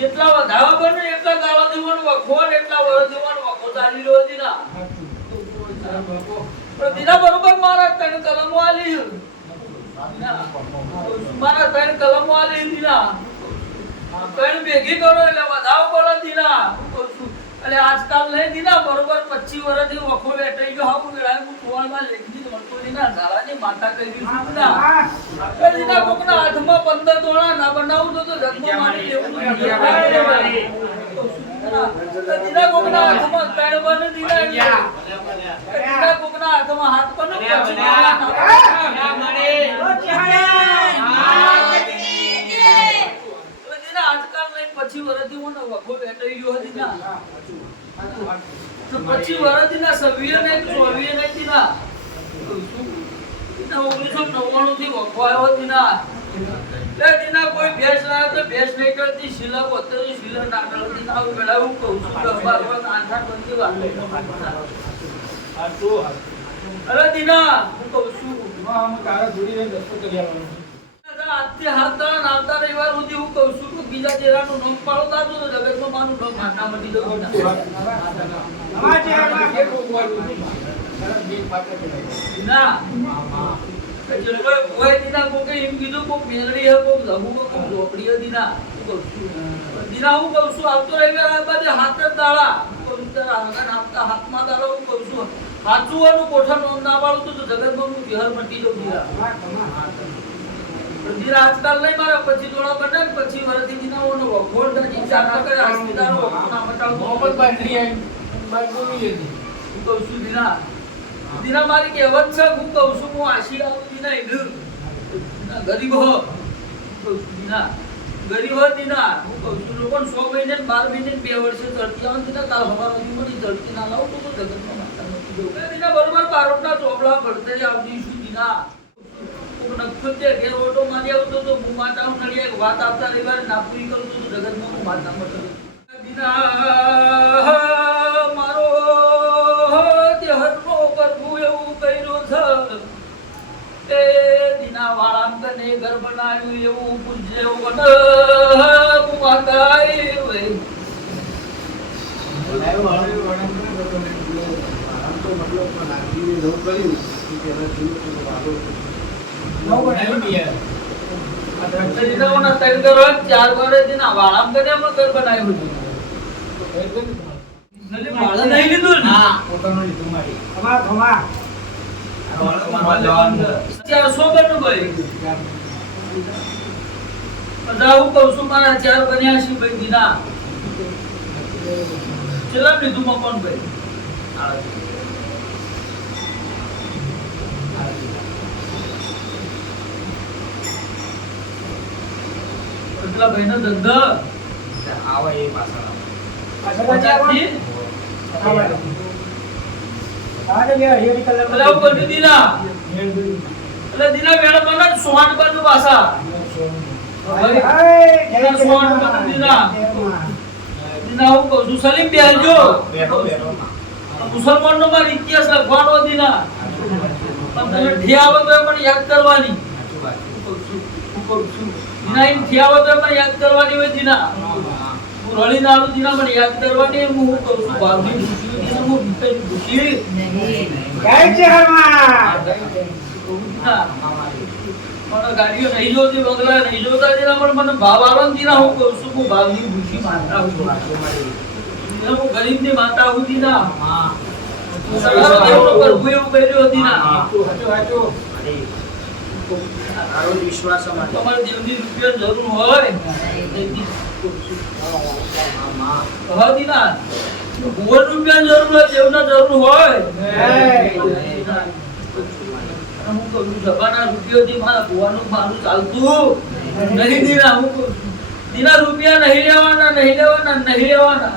જેટલા વધાવા બને એટલા ગાળો દેવાનો વખો એટલા વર દેવાનો વખો ચાલી રહ્યો દીના પણ દીના બરોબર મારા ત્રણ કલમો આલી મારા ત્રણ કલમો આલી દીના ત્રણ ભેગી કરો એટલે વધાવ પડે દીના એટલે આજકાલ નહીં દીના બરોબર 25 વર્ષથી વખો બેઠી ગયો હું વેળાએ હું ટોળમાં લેખી મળતો દીના ધારાની માતા કહી દીધું દીના દીના કોકના હાથમાં 15 તોળા ના બનાવું તો જન્મ મારી લેવું દીના કોકના હાથમાં ત્રણ બને દીના દીના કોકના હાથમાં હાથ બને 25 વર્ષથી હું વખો બેઠી ગયો હતી ના તો 25 વર્ષથી ના સભ્ય ને 24 ને દીના 1999 થી વખો આવ્યો દીના લે દીના કોઈ ભેસ ના તો ભેસ નહીં કરતી શીલા પત્તરી શીલા ના કરતી ના બેડાવું કહું છું બાર આંઠા બંધી વાત આ તો અરે દીના હું કહું છું હું તારા જોડી રહીને રસ્તો કરી આવવાનો આતે હાતા નાતા રવિવાર સુધી હું કહું છું કે બીજા ચહેરાનું નામ પાડો દાદુ તો જગતમાં મારું નામ માતા મટી દો અમાર ચહેરામાં કે કોવાનું ના જો કોઈ દીના કોકે એમ કીધું કો મેલડી હે કો લહુ કો ઝોપડી દીના હું કહું છું દીના હું કહું છું આવતો રવિવાર આ બાજુ હાથ જ દાડા હું તારા આગળ આપતા હાથમાં દાડો હું કહું છું હાચુવાનું કોઠા નામ ના પાડું તો જગતમાં હું ચહેર મટી દઉં દીના દીરા આજકાલ નહીં મારા 25 તોળા બને 25 વર્ષથી દીનાઓનો વખોડ દાજી ચાકા કરે આસ્તીદારો ના મટાવ મોહમ્મદ બાંધરી આઈ બાંધરી હતી હું કહું છું દીના મારી કહેવત છે હું કહું છું હું આશી આવું દીના ઇધર ગરીબ હો દીના ગરીબ હો દીના હું કહું છું લોકોને 100 મહિને 12 મહિને 2 વર્ષે ચડતી આવે દીના કાલ હવાર સુધી મળી ચડતી ના લાવ તો જગતમાં માતા નથી દો દીના બરોબર બારોટના ચોપડા ભરતે આવતી છું દીના નખતે ઘેર ઓટો મારી આવતો તો હું માતા હું નડી એક વાત આપતા રવિવારે ના પૂરી કરું તો જગતમાં હું માતા મટું દીના મારો દેહનો પ્રભુ એવું કર્યું છે એ દીના વાળાંગને ઘર બનાવ્યું એવું પૂજ્ય વન હું માતાઈ વે બનાવ્યું વાળાંગને ઘર બનાવ્યું આમ તો મતલબ નાગીને એવું કર્યું કે એના જીવ તો વાળો નો બનાવી યાર આ ધરતીના તૈન કરો 4 વર્ષ દીના વાળામ કરે અમે ઘર બનાવ્યું હતું નલી વાળા નહીં લીધું હા પોતાનો લીધું મારી અમાર ખમા વાળા 400 બનું ભાઈ અજાઉ કહું છું મારા 4 બન્યા છે ભાઈ દીના ચલા લીધું મકોન ભાઈ એટલા ભાઈનો ધંધો આવે એ પાછળ પાછળથી આવે આને લે હેડી કલર લાવ કરી દીના એટલે દીના મેળા મને સોહાણ બંધ પાછા ભાઈ હાય સોહાણ બંધ દીના દીના હું કહું છું સલીમ બેહજો બેઠો મુસલમાનનો માર ઇતિહાસ લખવાનો દીના તમને ઠિયાવો તો પણ યાદ કરવાની હું કહું છું દીના ઇન ઠિયાવો તો પણ યાદ કરવાની હોય દીના પુરાણી નાળું દીના મને યાદ કરવાની હું કહું છું ભાવની ખુશી દીના હું ભીતરની ખુશી જય ચેહરમાં મને ગાડીઓ નહીં જોતી બંગલા નહીં જોતા દીના પણ મને ભાવ આવે દીના હું કહું છું હું ભાવની ખુશી માનતા હું હું ગરીબની માતા હું દીના સગારો દેવનો પ્રભુ એવું કર્યો દીના વિશ્વાસ તમારે દેવની રૂપિયા જરૂર હોય હા દીના ભુવન રૂપિયા જરૂર હોય દેવના જરૂર હોય હું કહું છું સભાના રૂપિયોથી મારા ભુવાનું મારું ચાલતું નહીં દીના હું કહું છું દીના રૂપિયા નહીં લેવાના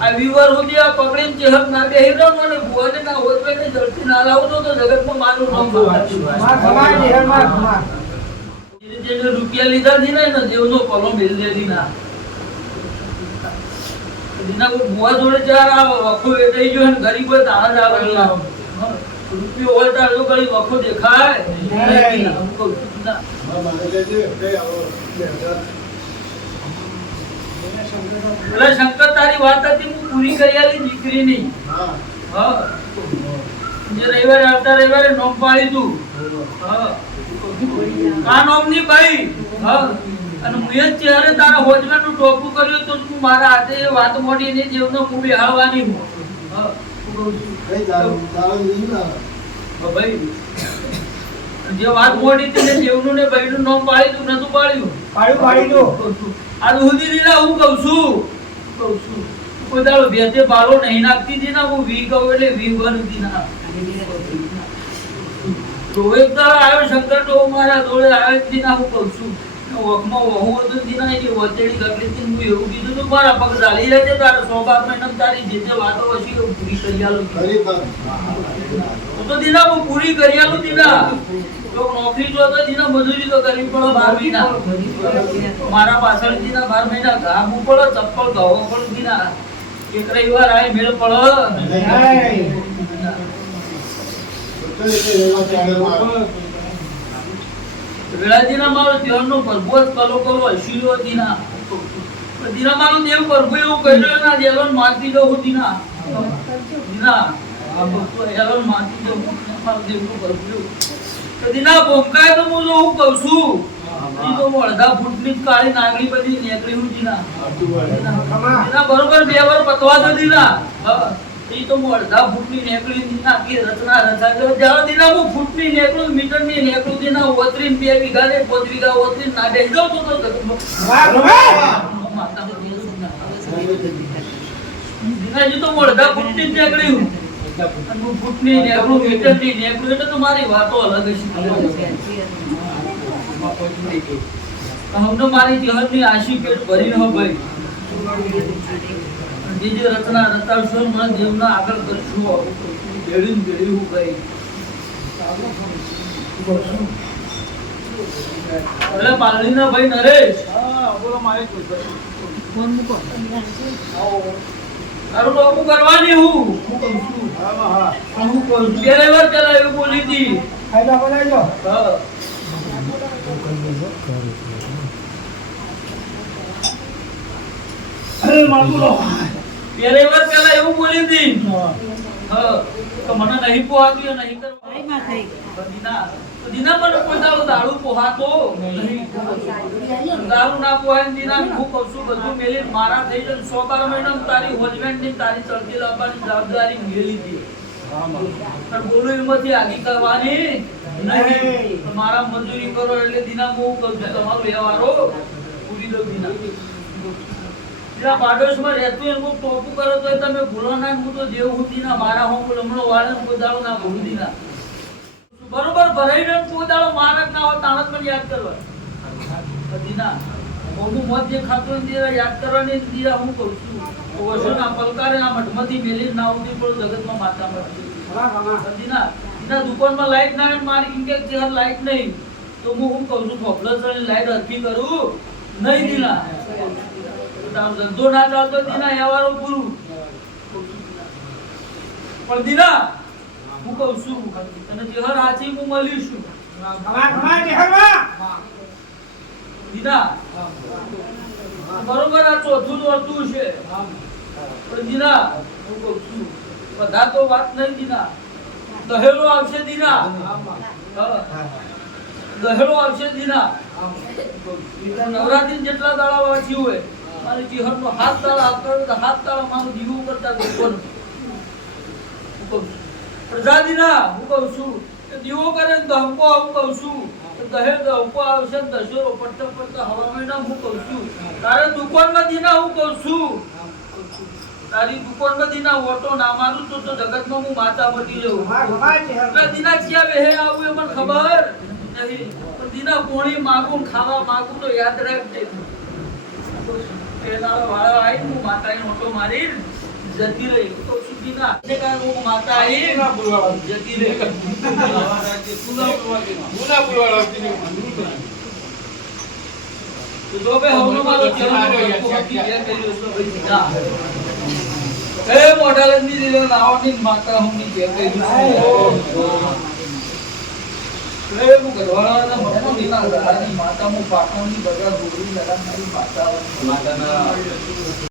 આ વિવર સુધી આ પકડીને ચેહક ના બેહી રહ્યો અને ભુવાને ના હોત ને જડતી ના લાવતો તો જગતમાં મારું નામ જેને રૂપિયા લીધા દીના એને દેવનો પલો મેલ દે દીના ભુવા જોડે ચાર આ વખો વેટાઈ ગયો અને ગરીબ હોય તારા જ આવે રૂપિયો હોય તાર તો ગરીબ વખો દેખાય પેલા શંકર તારી વાત હતી હું પૂરી કરી આલી દીકરીની હા જે રવિવારે આવતા રવિવારે નોમ પાડી તું હા આ નોમની ભાઈ હા અને મુએ ચહેરે તારા હોજવાનું ટોપું કર્યું તો હું મારા હાથે એ વાત મોડી ને જેવનો હું બેહાવાની હું હા ભાઈ જે વાત મોડી તેને જેવનું ને ભાઈનું નામ પાડી તું નતું પાડ્યું આ દુધી દીના હું કહું છું કોઈ દાડો ભેતે બારો નહીં નાખતી દીના હું વી કહું એટલે વી ભરું દીના તો એક દાડો આવ્યો શંકર તો મારા જોડે આવે દીના હું કહું છું વખમાં વહુ હતું દીના એની વતેડી ગગડી હતી હું એવું કીધું તું મારા પગ ચાલી રહેજે તારા 100 મહિના તારી જે જે વાતો હશે એ પૂરી કરી આલું તો દીના હું પૂરી કરી આલું દીના નોકરી જો તો દીના મજૂરી તો કરવી પડે 12 મહિના મારા પાછળ દીના 12 મહિના ઘામ પડે ચપ્પલ ઘાવો પડે દીના એક રવિવાર આય મેળ પડે વેળાદીના મારો ત્યોરનો પ્રભુ કલો કલો હસીલો દીના દીના મારો દેવ પ્રભુ એવું કહ્યું ના દેવન માનતી દો દીના દીના આ ભક્તો એલન માનતી દો મારો દેવનો પ્રભુ દીના બોમકાય તો હું હું કહું છું ઈ તો અડધા ફૂટની કાળી નાગરી બધી નેકળી હું દીના દીના બરોબર 2 વાર પતવા દો દીના ઈ તો હું અડધા ફૂટની નેકળી દીના કે રચના રચા જાવ દીના હું ફૂટની નેકળું મીટરની નેકળું દીના ઓતરીને 2 વીઘા ને 5 વીઘા ઓતરીને ના દે જો તો દીના જી તો હું અડધા ફૂટની નેકળી હું ફૂટની નેકળું મીટરની નેકળું એટલે તો મારી વાતો અલગ છે હમનો મારી જહરની આશી પેટ ભરીને હો ભાઈ જે રચના રચાવશો મને દેવના આગળ કરશું ભેળીને ભેળી હું ગઈ એટલે પાલણીના ભાઈ નરેશ હા બોલો મારે ફોન મૂકો તારું ટોપું કરવાની હું કહું છું હા હું કહું છું 2 વાર પેલા એવું બોલી હતી ફાયદા બનાવજો હા અરે મામલો પેરે વાર પેલા એવું બોલી હતી હા તો મને નહીં પોહાતું નહીં કરવા દીના મને કોઈ દારૂ પોહાતો નહીં દારૂ ના પોહાય દીના હું કહું છું બધું મેલી મારા થઈ જાય 100 મહિના તારી હોજમેન્ટ ની તારી ચલતી લાવવાની જવાબદારી મેલી હતી પણ બોલું એમાંથી આગી કરવાની નહીં મારા મજૂરી કરો એટલે દીના હું કહું છું તમારો વ્યવહારો પૂરી દો દીના જેના બાડોશમાં રહેતું એનું ટોપું કરો તો તમે ભૂલો ના હું તો દેવ હુંદીના મારા હું લમણો વાળે કોઈ દાડો ના ભૂલદીના બરોબર ભરાઈને કોઈ દાડો મારક ના હોય તાણત મને યાદ કરવા દીના હું મત જે ખાતો ને યાદ કરવાની દીના હું કહું છું વર્ષોના પલકારે આ મઠમાંથી મેલી ના ઉઠી પડો જગતમાં માતા મળતી દીના દીના દુકાનમાં લાઈટ ના આવે મારી ઇન્કેક જે લાઈટ નહીં તો હું કહું છું ફોકલસ લાઈટ હરખી કરું નહીં દીના ધંધો ના ચાલતો દીના એવારો પૂરું પણ દીના હું કહું છું અને જેહર હાચી હું મળીશું દીના બરોબર આ ચોથું નોરતું છે પણ દીના હું કહું છું બધા તો વાત નહીં દીના દહેલો આવશે દીના દહેલો આવશે દીના નવરાત્રી જેટલા દાડા વાંચી હોય અને જીહરનો હાથ દાડા કરો તો હાથ દાડા મારું દીવું કરતા દેખો પ્રજા દીના હું કહું છું કે દીવો કરે ને ધમકો હું કહું છું દહેજ ધમકો આવશે ને દશેરો પડતા પડતા હવા મહિના હું કહું છું તારે દુકાનમાં દીના હું કહું છું તારી દુકાનમાં દીના ઓટો ના મારું તો જગતમાં હું માતા બની જઉં દીના ક્યાં બેહે આવું એ મને ખબર નહીં પણ દીના પોણી માગું ખાવા માગું તો યાદ રાખજે પેલા વાળા આવી હું માતાની ઓટો મારી જતી રહી તો સુધી ના એ કારણ હું માતા આવી ના બોલવા જતી રહી પુના બોલવા તો જો બે હવનો મારો ચહેરો કોકી કે કર્યો તો ભાઈ ના એ મોઢાલની દીલો નાવની માતા હું કે કર્યું એ હું ઘરવાળાના મતનો નીલા ઘરાની માતા હું પાટણની બજાર બોલી લગા મારી માતાના